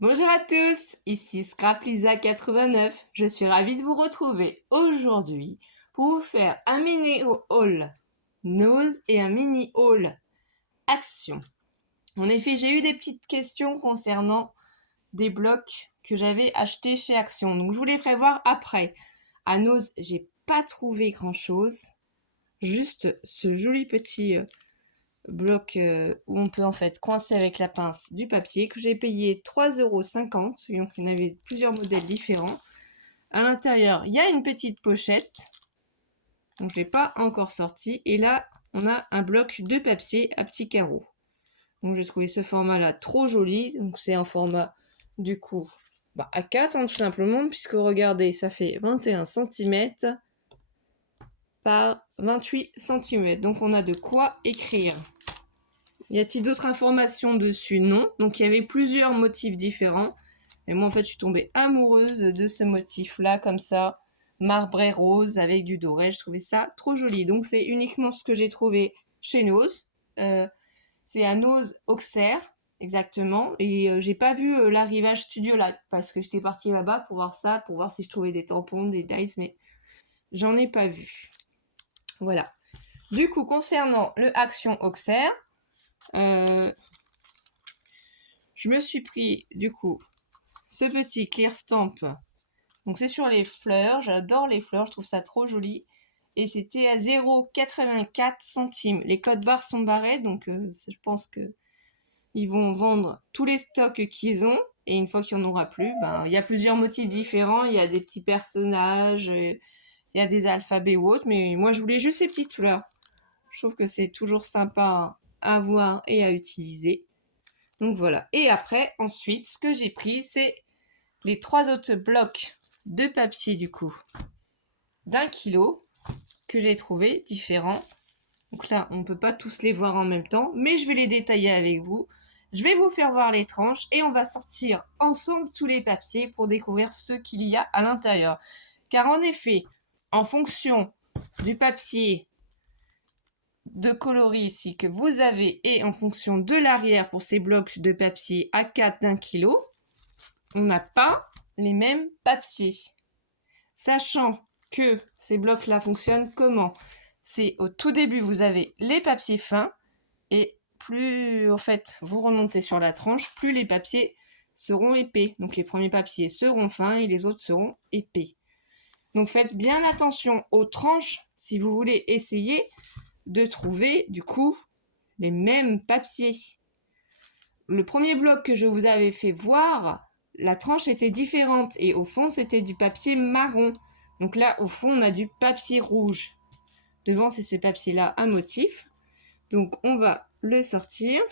Bonjour à tous, ici Scraplisa89. Je suis ravie de vous retrouver aujourd'hui pour vous faire un mini haul nose et un mini haul action. En effet, j'ai eu des petites questions concernant des blocs que j'avais achetés chez Action, donc je vous les ferai voir après. À nose, j'ai pas trouvé grand chose, juste ce joli petit bloc où on peut en fait coincer avec la pince du papier que j'ai payé 3,50 €. Donc il y en avait plusieurs modèles différents. À l'intérieur, il y a une petite pochette. Donc je l'ai pas encore sorti. Et là, on a un bloc de papier à petits carreaux. Donc j'ai trouvé ce format-là trop joli. Donc c'est un format du coup A4 tout simplement, puisque regardez, ça fait 21 cm par 28 cm. Donc on a de quoi écrire. Y a-t-il d'autres informations dessus? Non. Donc il y avait plusieurs motifs différents. Et moi en fait je suis tombée amoureuse de ce motif-là, comme ça, marbré rose avec du doré. Je trouvais ça trop joli. Donc c'est uniquement ce que j'ai trouvé chez Nose. C'est à Nose Auxerre, exactement. Et j'ai pas vu l'arrivage Studio là, parce que j'étais partie là-bas pour voir ça, pour voir si je trouvais des tampons, des dies, mais j'en ai pas vu. Voilà. Du coup, concernant le Action Auxerre, je me suis pris du coup ce petit clear stamp. Donc c'est sur les fleurs, j'adore les fleurs, je trouve ça trop joli. Et c'était à 0,84 centimes. Les codes barres sont barrés, donc je pense que ils vont vendre tous les stocks qu'ils ont. Et une fois qu'il n'y en aura plus, il y a plusieurs motifs différents. Il y a des petits personnages, il y a des alphabets ou autres. Mais moi, je voulais juste ces petites fleurs. Je trouve que c'est toujours sympa à voir et à utiliser. Donc voilà. Et après, ensuite, ce que j'ai pris, c'est les 3 autres blocs de papier du coup d'1 kilo que j'ai trouvé différents. Donc là, on ne peut pas tous les voir en même temps, mais je vais les détailler avec vous. Je vais vous faire voir les tranches et on va sortir ensemble tous les papiers pour découvrir ce qu'il y a à l'intérieur. Car en effet, en fonction du papier de coloris ici que vous avez et en fonction de l'arrière pour ces blocs de papier A4 d'1 kilo, on n'a pas les mêmes papiers. Sachant que ces blocs-là fonctionnent comment? C'est au tout début, vous avez les papiers fins et plus en fait vous remontez sur la tranche, plus les papiers seront épais. Donc les premiers papiers seront fins et les autres seront épais. Donc faites bien attention aux tranches si vous voulez essayer de trouver du coup les mêmes papiers. Le premier bloc que je vous avais fait voir, la tranche était différente et au fond c'était du papier marron. Donc là au fond on a du papier rouge. Devant c'est ce papier là à motif. Donc on va le sortir.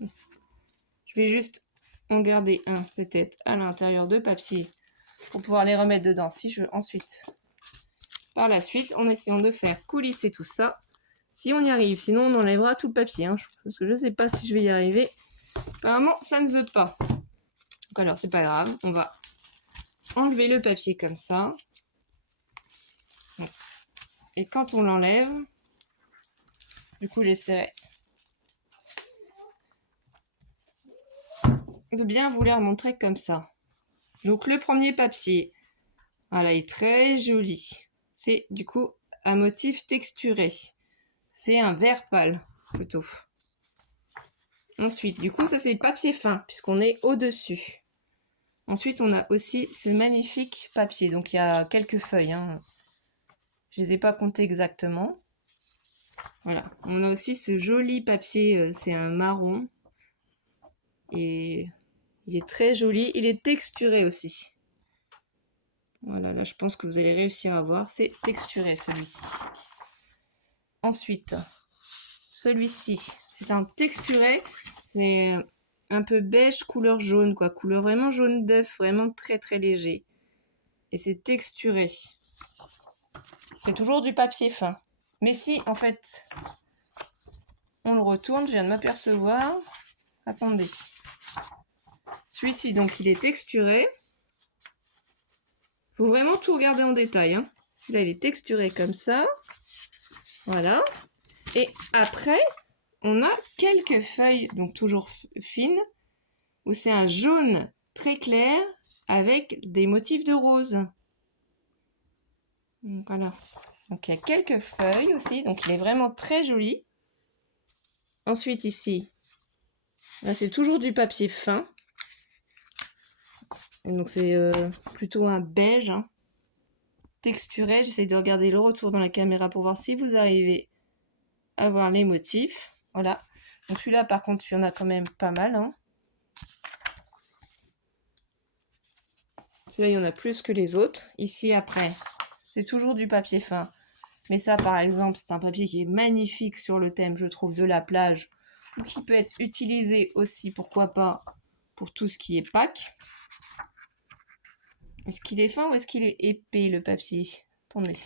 Je vais juste en garder un peut-être à l'intérieur de papier pour pouvoir les remettre dedans si je veux ensuite. Par la suite en essayant de faire coulisser tout ça. Si on y arrive, sinon on enlèvera tout le papier. Parce que je ne sais pas si je vais y arriver. Apparemment ça ne veut pas. Donc alors c'est pas grave, on va enlever le papier comme ça. Et quand on l'enlève, du coup j'essaierai de bien vous les remontrer comme ça. Donc le premier papier, voilà, il est très joli. C'est du coup un motif texturé. C'est un vert pâle plutôt. Ensuite, du coup ça c'est le papier fin puisqu'on est au-dessus. Ensuite on a aussi ce magnifique papier. Donc il y a quelques feuilles. Je ne les ai pas comptées exactement. Voilà. On a aussi ce joli papier. C'est un marron. Et il est très joli. Il est texturé aussi. Voilà, là je pense que vous allez réussir à voir. C'est texturé celui-ci. Ensuite, celui-ci, c'est un texturé. C'est un peu beige, couleur jaune, quoi. Couleur vraiment jaune d'œuf, vraiment très très léger. Et c'est texturé. C'est toujours du papier fin. Mais si, en fait, on le retourne, je viens de m'apercevoir. Attendez. Celui-ci, donc, il est texturé. Faut vraiment tout regarder en détail. Là, il est texturé comme ça. Voilà. Et après, on a quelques feuilles, donc toujours fines, où c'est un jaune très clair avec des motifs de rose. Voilà. Donc il y a quelques feuilles aussi, donc il est vraiment très joli. Ensuite ici, là c'est toujours du papier fin. Et donc c'est plutôt un beige, hein, texturé. J'essaie de regarder le retour dans la caméra pour voir si vous arrivez à voir les motifs. Voilà. Donc celui-là par contre, il y en a quand même pas mal, hein. Celui-là, il y en a plus que les autres. Ici après, c'est toujours du papier fin. Mais ça, par exemple, c'est un papier qui est magnifique sur le thème, je trouve, de la plage, ou qui peut être utilisé aussi, pourquoi pas, pour tout ce qui est Pâques. Est-ce qu'il est fin ou est-ce qu'il est épais, le papier? Attendez,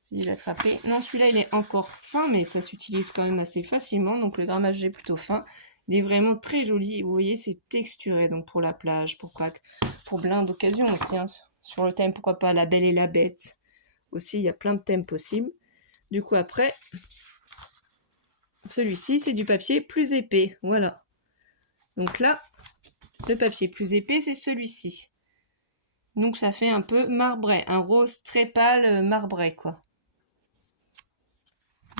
si je l'attraper. Non, celui-là, il est encore fin, mais ça s'utilise quand même assez facilement, donc le grammage est plutôt fin. Il est vraiment très joli, et vous voyez, c'est texturé, donc pour la plage, pour Pâques, pour plein d'occasions aussi, hein, sur le thème, pourquoi pas, La Belle et la Bête. Aussi, il y a plein de thèmes possibles. Du coup, après, celui-ci, c'est du papier plus épais. Voilà. Donc là, le papier plus épais, c'est celui-ci. Donc ça fait un peu marbré. Un rose très pâle marbré, quoi.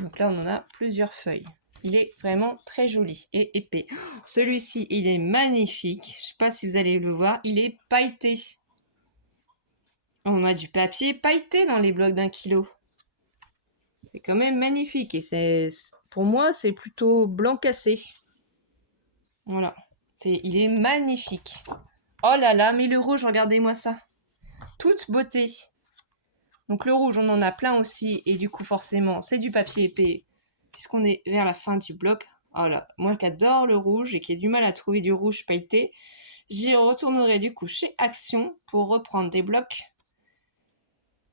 Donc là, on en a plusieurs feuilles. Il est vraiment très joli et épais. Celui-ci, il est magnifique. Je ne sais pas si vous allez le voir. Il est pailleté. On a du papier pailleté dans les blocs d'1 kilo. C'est quand même magnifique. Et pour moi, c'est plutôt blanc cassé. Voilà. Il est magnifique. Oh là là, mais le rouge, regardez-moi ça. Toute beauté. Donc le rouge, on en a plein aussi. Et du coup, forcément, c'est du papier épais. Puisqu'on est vers la fin du bloc. Oh là, moi qui adore le rouge et qui ai du mal à trouver du rouge pailleté, j'y retournerai du coup chez Action pour reprendre des blocs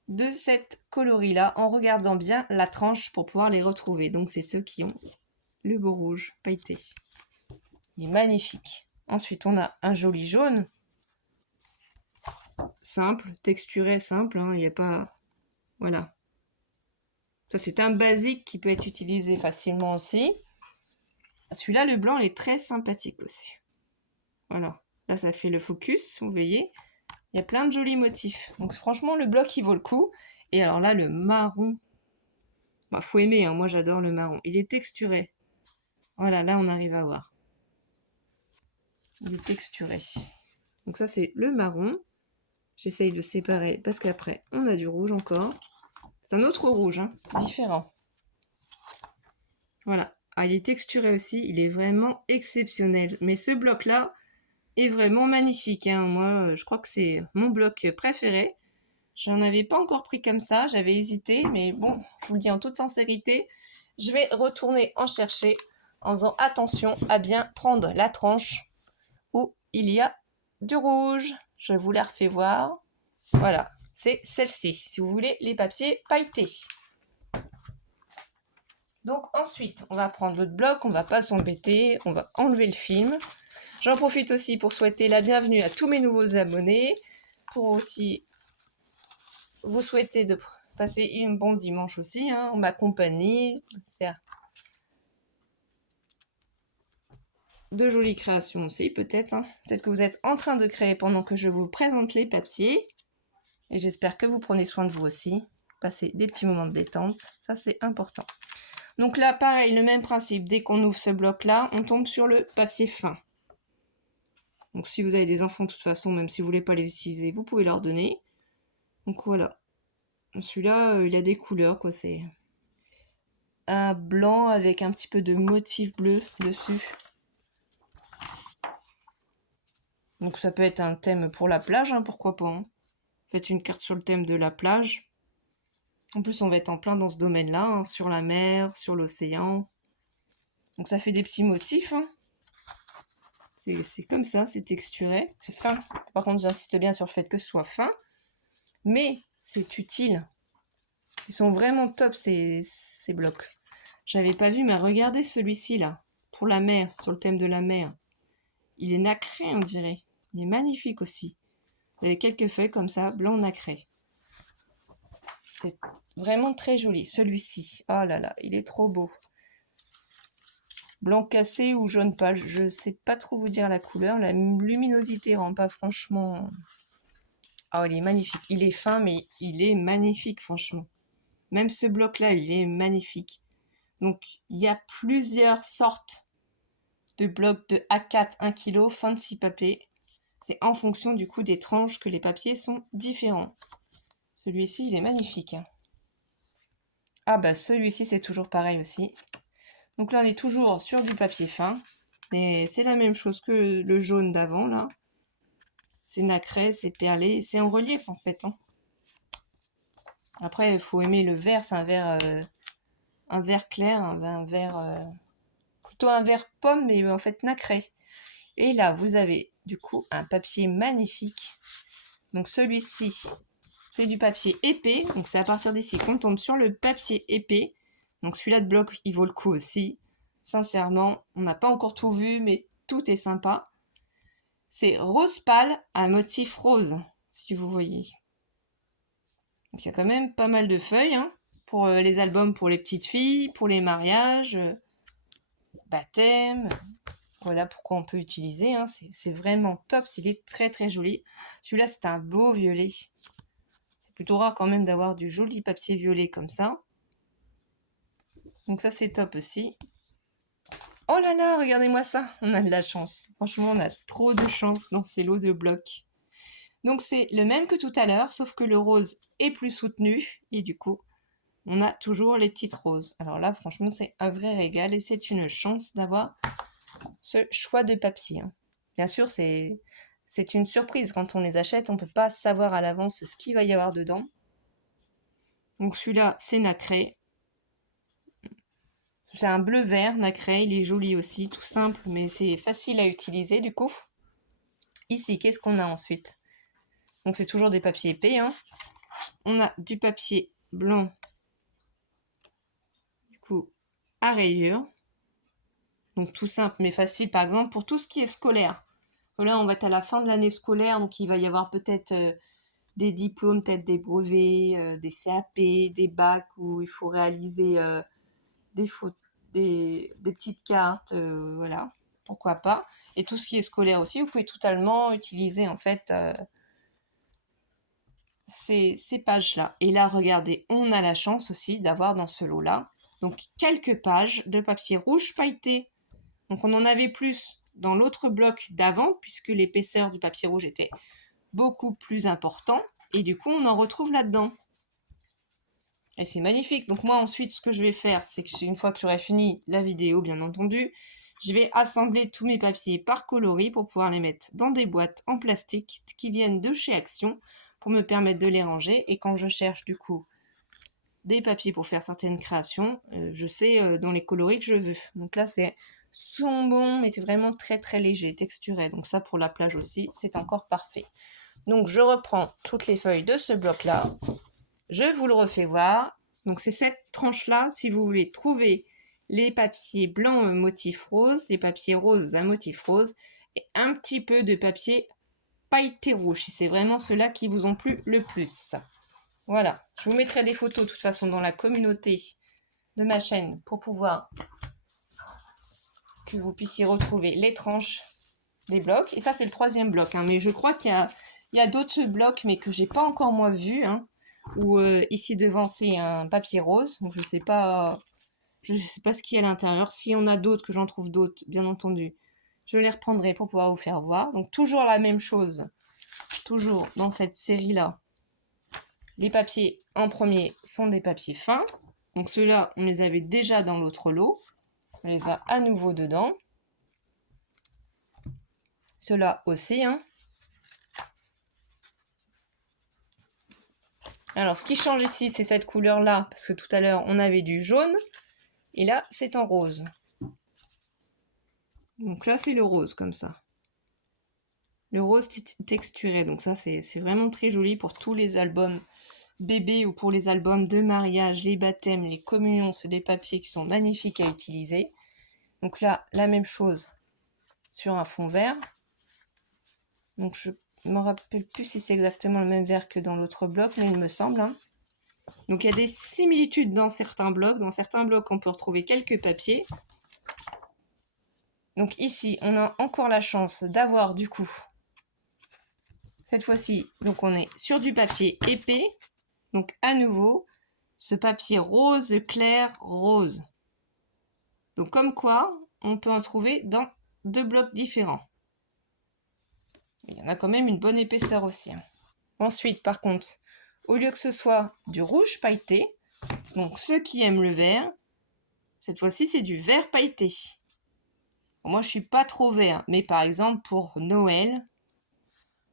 de cette coloris-là en regardant bien la tranche pour pouvoir les retrouver. Donc c'est ceux qui ont le beau rouge pailleté. Il est magnifique. Ensuite, on a un joli jaune. Simple, texturé, simple. Il n'y a pas... Voilà. Ça, c'est un basique qui peut être utilisé facilement aussi. Celui-là, le blanc, il est très sympathique aussi. Voilà. Là, ça fait le focus, vous voyez. Il y a plein de jolis motifs. Donc, franchement, le bloc, il vaut le coup. Et alors là, le marron... Bah, faut aimer, hein. Moi, j'adore le marron. Il est texturé. Voilà, là, on arrive à voir. Il est texturé. Donc ça, c'est le marron. J'essaye de séparer parce qu'après, on a du rouge encore. C'est un autre rouge, hein, différent. Voilà. Ah, il est texturé aussi. Il est vraiment exceptionnel. Mais ce bloc-là est vraiment magnifique, hein. Moi, je crois que c'est mon bloc préféré. J'en avais pas encore pris comme ça. J'avais hésité. Mais bon, je vous le dis en toute sincérité, je vais retourner en chercher en faisant attention à bien prendre la tranche où il y a du rouge. Je vous la refais voir. Voilà, c'est celle-ci, si vous voulez les papiers pailletés. Donc ensuite, on va prendre l'autre bloc, on va pas s'embêter, on va enlever le film. J'en profite aussi pour souhaiter la bienvenue à tous mes nouveaux abonnés, pour aussi vous souhaiter de passer un bon dimanche aussi, hein, en ma compagnie, faire de jolies créations aussi peut-être. Hein. Peut-être que vous êtes en train de créer pendant que je vous présente les papiers. Et j'espère que vous prenez soin de vous aussi. Passez des petits moments de détente. Ça, c'est important. Donc là, pareil, le même principe. Dès qu'on ouvre ce bloc-là, on tombe sur le papier fin. Donc si vous avez des enfants, de toute façon, même si vous ne voulez pas les utiliser, vous pouvez leur donner. Donc voilà. Celui-là, il a des couleurs, quoi. C'est un blanc avec un petit peu de motif bleu dessus. Donc ça peut être un thème pour la plage, hein, pourquoi pas. Hein. Faites une carte sur le thème de la plage. En plus, on va être en plein dans ce domaine-là, hein, sur la mer, sur l'océan. Donc ça fait des petits motifs. Hein. C'est comme ça, c'est texturé, c'est fin. Par contre, j'insiste bien sur le fait que ce soit fin. Mais c'est utile. Ils sont vraiment top, ces blocs. J'avais pas vu, mais regardez celui-ci, là. Pour la mer, sur le thème de la mer. Il est nacré, on dirait. Il est magnifique aussi. Vous avez quelques feuilles comme ça, blanc nacré. C'est vraiment très joli. Celui-ci, oh là là, il est trop beau. blanc cassé ou jaune pâle. Je sais pas trop vous dire la couleur. La luminosité rend pas franchement... Oh, il est magnifique. Il est fin, mais il est magnifique, franchement. Même ce bloc-là, il est magnifique. Donc, il y a plusieurs sortes de blocs de A4 1 kg fancy papier. C'est en fonction du coup des tranches que les papiers sont différents. Celui-ci, il est magnifique. Ah bah celui-ci, c'est toujours pareil aussi. Donc là, on est toujours sur du papier fin. Mais c'est la même chose que le jaune d'avant, là. C'est nacré, c'est perlé, c'est en relief, en fait. Hein. Après, il faut aimer le vert. C'est un vert clair, un vert... plutôt un vert pomme, mais en fait nacré. Et là, vous avez du coup un papier magnifique. Donc celui-ci, c'est du papier épais. Donc c'est à partir d'ici qu'on tombe sur le papier épais. Donc celui-là de bloc, il vaut le coup aussi. Sincèrement, on n'a pas encore tout vu, mais tout est sympa. C'est rose pâle à motif rose, si vous voyez. Donc il y a quand même pas mal de feuilles hein, pour les albums pour les petites filles, pour les mariages, baptême. Voilà pourquoi on peut utiliser. Hein. C'est vraiment top. Il est très très joli. Celui-là, c'est un beau violet. C'est plutôt rare quand même d'avoir du joli papier violet comme ça. Donc ça, c'est top aussi. Oh là là, regardez-moi ça. On a de la chance. Franchement, on a trop de chance dans ces lots de blocs. Donc c'est le même que tout à l'heure, sauf que le rose est plus soutenu. Et du coup, on a toujours les petites roses. Alors là, franchement, c'est un vrai régal. Et c'est une chance d'avoir ce choix de papier. Hein. Bien sûr, c'est une surprise. Quand on les achète, on ne peut pas savoir à l'avance ce qu'il va y avoir dedans. Donc celui-là, c'est nacré. C'est un bleu-vert nacré. Il est joli aussi, tout simple, mais c'est facile à utiliser du coup. Ici, qu'est-ce qu'on a ensuite? Donc c'est toujours des papiers épais. Hein. On a du papier blanc, du coup, à rayures. Donc tout simple, mais facile, par exemple, pour tout ce qui est scolaire. Là, on va être à la fin de l'année scolaire, donc il va y avoir peut-être des diplômes, peut-être des brevets, des CAP, des bacs où il faut réaliser des petites cartes, voilà, pourquoi pas. Et tout ce qui est scolaire aussi, vous pouvez totalement utiliser en fait ces pages-là. Et là, regardez, on a la chance aussi d'avoir dans ce lot-là donc quelques pages de papier rouge pailleté. Donc on en avait plus dans l'autre bloc d'avant, puisque l'épaisseur du papier rouge était beaucoup plus important. Et du coup, on en retrouve là-dedans. Et c'est magnifique. Donc moi, ensuite, ce que je vais faire, c'est que une fois que j'aurai fini la vidéo, bien entendu, je vais assembler tous mes papiers par coloris pour pouvoir les mettre dans des boîtes en plastique qui viennent de chez Action pour me permettre de les ranger. Et quand je cherche, du coup, des papiers pour faire certaines créations, je sais dans les coloris que je veux. Donc là, c'est sont bons, mais c'est vraiment très très léger, texturé. Donc ça, pour la plage aussi, c'est encore parfait. Donc je reprends toutes les feuilles de ce bloc-là. Je vous le refais voir. Donc c'est cette tranche-là, si vous voulez trouver les papiers blancs motif rose, les papiers roses à motif rose, et un petit peu de papier pailleté rouge, si c'est vraiment ceux-là qui vous ont plu le plus. Voilà, je vous mettrai des photos de toute façon dans la communauté de ma chaîne pour pouvoir que vous puissiez retrouver les tranches des blocs. Et ça, c'est le troisième bloc. Hein. Mais je crois qu'il y a d'autres blocs, mais que j'ai pas encore moi vu. Hein, où ici devant, c'est un papier rose. Donc je sais pas ce qu'il y a à l'intérieur. Si on a d'autres, que j'en trouve d'autres, bien entendu, je les reprendrai pour pouvoir vous faire voir. Donc toujours la même chose. Toujours dans cette série-là. Les papiers en premier sont des papiers fins. Donc ceux-là, on les avait déjà dans l'autre lot. On les a à nouveau dedans. Ceux-là aussi. Hein. Alors, ce qui change ici, c'est cette couleur-là, parce que tout à l'heure, on avait du jaune. Et là, c'est en rose. Donc là, c'est le rose, comme ça. Le rose texturé. Donc ça, c'est vraiment très joli pour tous les albums bébés ou pour les albums de mariage, les baptêmes, les communions. C'est des papiers qui sont magnifiques à utiliser. Donc là, la même chose sur un fond vert. Donc je ne me rappelle plus si c'est exactement le même vert que dans l'autre bloc, mais il me semble. Hein. Donc il y a des similitudes dans certains blocs. Dans certains blocs, on peut retrouver quelques papiers. Donc ici, on a encore la chance d'avoir du coup, cette fois-ci, donc on est sur du papier épais. Donc à nouveau, ce papier rose clair rose. Donc comme quoi, on peut en trouver dans 2 blocs différents. Il y en a quand même une bonne épaisseur aussi. Ensuite, par contre, au lieu que ce soit du rouge pailleté, donc ceux qui aiment le vert, cette fois-ci c'est du vert pailleté. Moi je suis pas trop vert, mais par exemple pour Noël,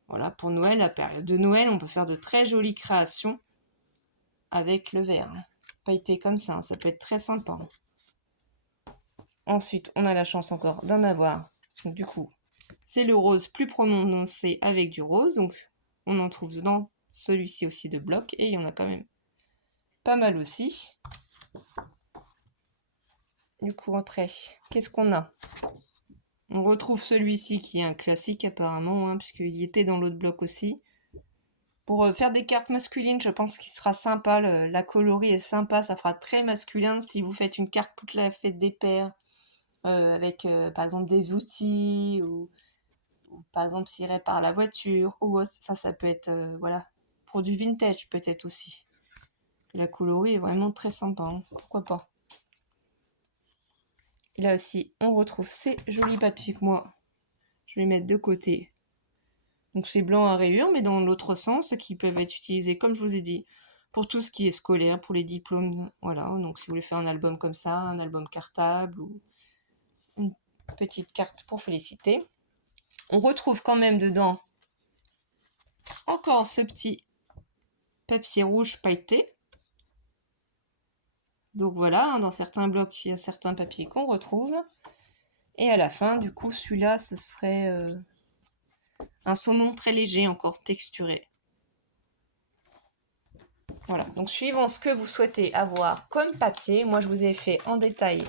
voilà, pour Noël, la période de Noël, on peut faire de très jolies créations avec le vert. Pailleté comme ça, ça peut être très sympa. Ensuite, on a la chance encore d'en avoir. Donc du coup, c'est le rose plus prononcé avec du rose. Donc on en trouve dans celui-ci aussi de blocs. Et il y en a quand même pas mal aussi. Du coup, après, qu'est-ce qu'on a? On retrouve celui-ci qui est un classique apparemment, hein, puisqu'il était dans l'autre bloc aussi. Pour faire des cartes masculines, je pense qu'il sera sympa. La coloris est sympa, ça fera très masculin. Si vous faites une carte pour la fête des pères, avec par exemple des outils, ou par exemple s'il répare la voiture, ou autre, ça peut être, voilà, pour du vintage peut-être aussi. La coloris est vraiment très sympa, hein, pourquoi pas. Et là aussi, on retrouve ces jolis papiers que moi, je vais mettre de côté. Donc c'est blanc à rayures, mais dans l'autre sens, qui peuvent être utilisés, comme je vous ai dit, pour tout ce qui est scolaire, pour les diplômes. Voilà, donc si vous voulez faire un album comme ça, un album cartable, ou une petite carte pour féliciter. On retrouve quand même dedans encore ce petit papier rouge pailleté. Donc voilà, dans certains blocs, il y a certains papiers qu'on retrouve. Et à la fin, du coup, celui-là, ce serait un saumon très léger, encore texturé. Voilà, donc suivant ce que vous souhaitez avoir comme papier, moi je vous ai fait en détail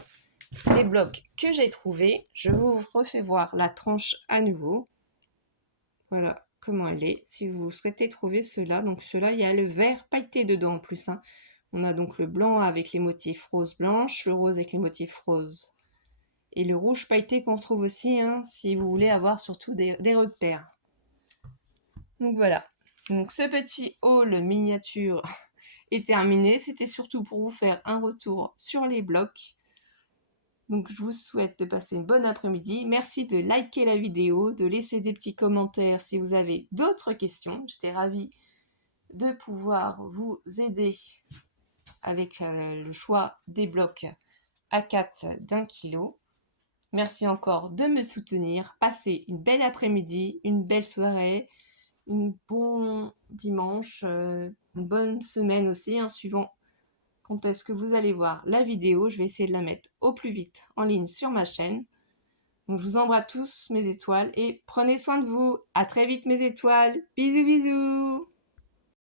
les blocs que j'ai trouvés. Je vous refais voir la tranche à nouveau. Voilà comment elle est. Si vous souhaitez trouver cela, donc cela, il y a le vert pailleté dedans en plus, hein. On a donc le blanc avec les motifs rose blanche, le rose avec les motifs rose et le rouge pailleté qu'on trouve aussi, hein, si vous voulez avoir surtout des repères. Donc voilà, donc ce petit haul miniature est terminé. C'était surtout pour vous faire un retour sur les blocs. Donc je vous souhaite de passer une bonne après-midi. Merci de liker la vidéo, de laisser des petits commentaires si vous avez d'autres questions. J'étais ravie de pouvoir vous aider avec le choix des blocs A4 d'1 kg. Merci encore de me soutenir. Passez une belle après-midi, une belle soirée, un bon dimanche, une bonne semaine aussi, hein, suivant quand est-ce que vous allez voir la vidéo. Je vais essayer de la mettre au plus vite en ligne sur ma chaîne. Donc je vous embrasse tous mes étoiles et prenez soin de vous. À très vite mes étoiles. Bisous bisous.